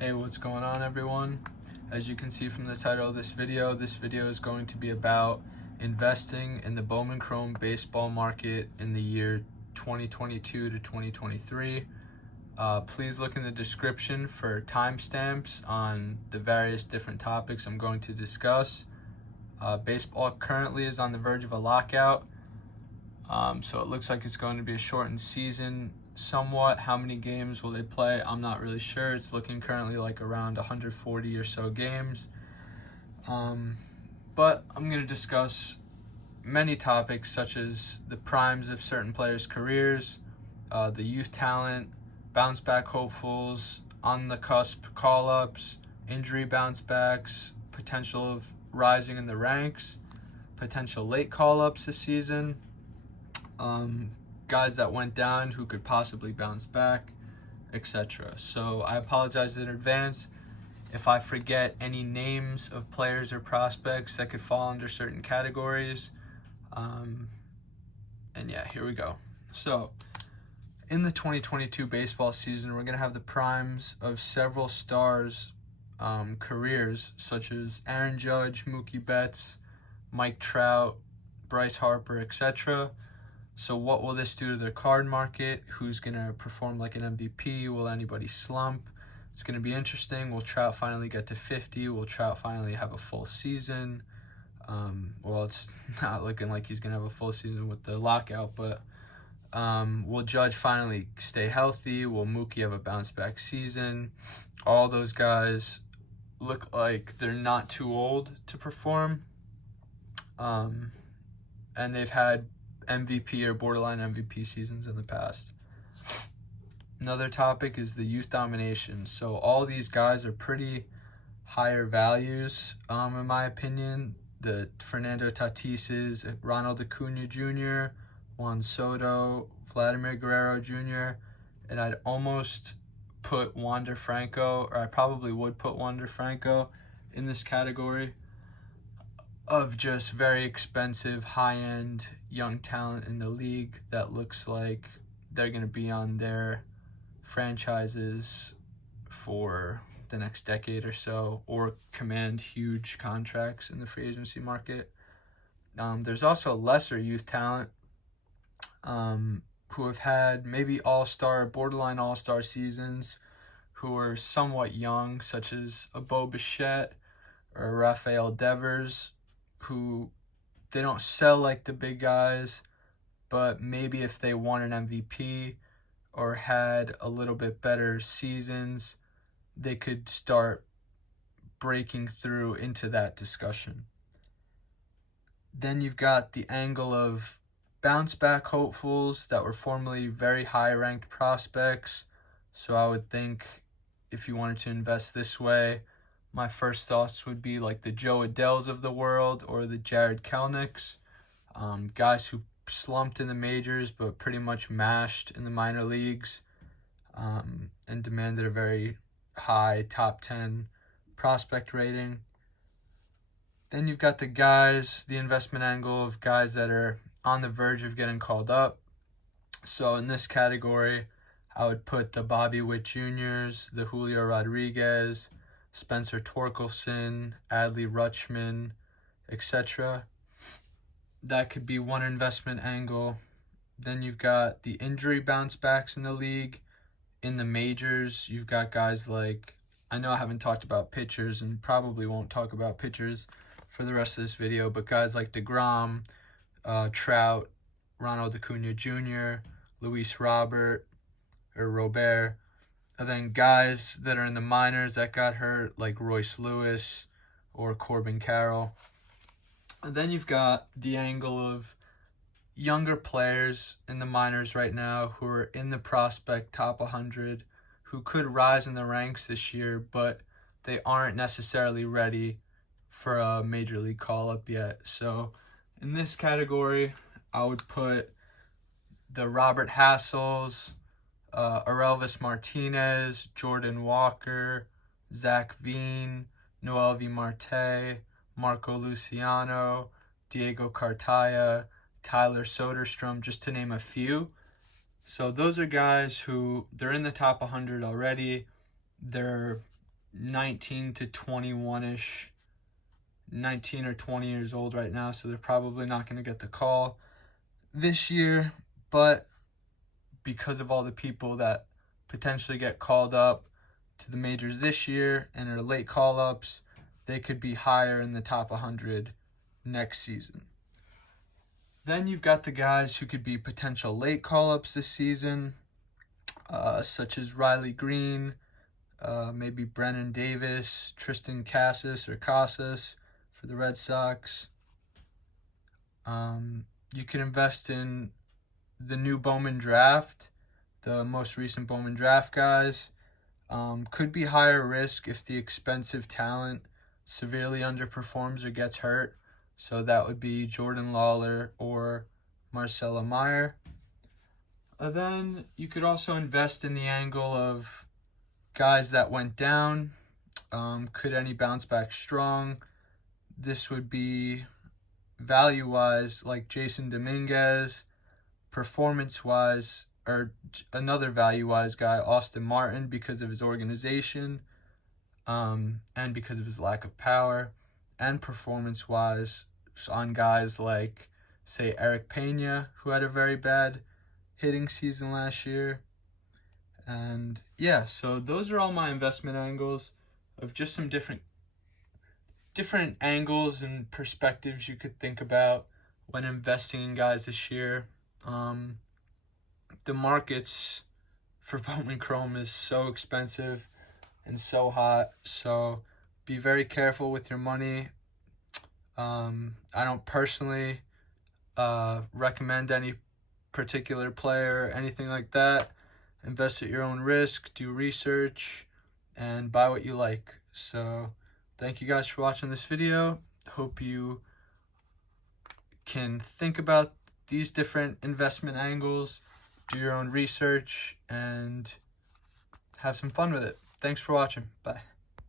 Hey, what's going on, everyone? As you can see from the title of this video is going to be about investing in the Bowman Chrome baseball market in the year 2022 to 2023. Please look in the description for timestamps on the various different topics I'm going to discuss. Baseball currently is on the verge of a lockout, so it looks like it's going to be a shortened season somewhat. How many games will they play? I'm not really sure. It's looking currently like around 140 or so games. But I'm going to discuss many topics such as the primes of certain players' careers, the youth talent, bounceback hopefuls, on the cusp call-ups, injury bounce-backs, potential of rising in the ranks, potential late call-ups this season, guys that went down who could possibly bounce back, etc. So I apologize in advance if I forget any names of players or prospects that could fall under certain categories. And yeah, here we go. So in the 2022 baseball season, we're going to have the primes of several stars' careers, such as Aaron Judge, Mookie Betts, Mike Trout, Bryce Harper, etc. So what will this do to their card market? Who's going to perform like an MVP? Will anybody slump? It's going to be interesting. Will Trout finally get to 50? Will Trout finally have a full season? Well, it's not looking like he's going to have a full season with the lockout, but will Judge finally stay healthy? Will Mookie have a bounce-back season? All those guys look like they're not too old to perform, and they've had MVP or borderline MVP seasons in the past. Another topic is the youth domination. So all these guys are pretty higher values, in my opinion. The Fernando Tatises, Ronald Acuna Jr., Juan Soto, Vladimir Guerrero Jr., and I'd almost put Wander Franco, or I probably would put Wander Franco in this category of just very expensive, high-end young talent in the league that looks like they're going to be on their franchises for the next decade or so, or command huge contracts in the free agency market. There's also lesser youth talent who have had maybe all-star, borderline all-star seasons, who are somewhat young, such as a Bo Bichette or Rafael Devers, who they don't sell like the big guys, but maybe if they won an MVP or had a little bit better seasons, they could start breaking through into that discussion. Then you've got the angle of bounceback hopefuls that were formerly very high-ranked prospects. So I would think if you wanted to invest this way, my first thoughts would be like the Joe Adells of the world or the Jared Kelnicks, guys who slumped in the majors but pretty much mashed in the minor leagues, and demanded a very high top 10 prospect rating. Then you've got the investment angle of guys that are on the verge of getting called up. So in this category, I would put the Bobby Witt Jr.'s, the Julio Rodriguez, Spencer Torkelson, Adley Rutschman, etc. That could be one investment angle. Then you've got the injury bounce backs in the league. In the majors, you've got guys like, I know I haven't talked about pitchers and probably won't talk about pitchers for the rest of this video, but guys like DeGrom, Trout, Ronald Acuna Jr., Luis Robert, and then guys that are in the minors that got hurt, like Royce Lewis or Corbin Carroll. And then you've got the angle of younger players in the minors right now who are in the prospect top 100, who could rise in the ranks this year, but they aren't necessarily ready for a major league call-up yet. So in this category, I would put the Robert Hassels, Aurelvis Martinez, Jordan Walker, Zach Veen, Noelvi Marte, Marco Luciano, Diego Cartaya, Tyler Soderstrom, just to name a few. So those are guys who, they're in the top 100 already. They're 19 to 21-ish, 19 or 20 years old right now, so they're probably not going to get the call this year. But because of all the people that potentially get called up to the majors this year and are late call-ups, they could be higher in the top 100 next season. Then you've got the guys who could be potential late call-ups this season, such as Riley Green, maybe Brennan Davis, Tristan Casas for the Red Sox. You can invest in the new Bowman draft, the most recent Bowman draft guys. Could be higher risk if the expensive talent severely underperforms or gets hurt. So that would be Jordan Lawler or Marcelo Meyer. Then you could also invest in the angle of guys that went down. Could any bounce back strong? This would be value-wise like Jason Dominguez, performance-wise, or another value-wise guy, Austin Martin, because of his organization and because of his lack of power, and performance-wise on guys like, say, Eric Pena, who had a very bad hitting season last year. And yeah, so those are all my investment angles of just some different angles and perspectives you could think about when investing in guys this year. The markets for Bowman Chrome is so expensive and so hot, so be very careful with your money. I don't personally recommend any particular player or anything like that. Invest at your own risk, do research, and buy what you like. So thank you guys for watching this video. Hope you can think about these different investment angles, do your own research, and have some fun with it. Thanks for watching. Bye.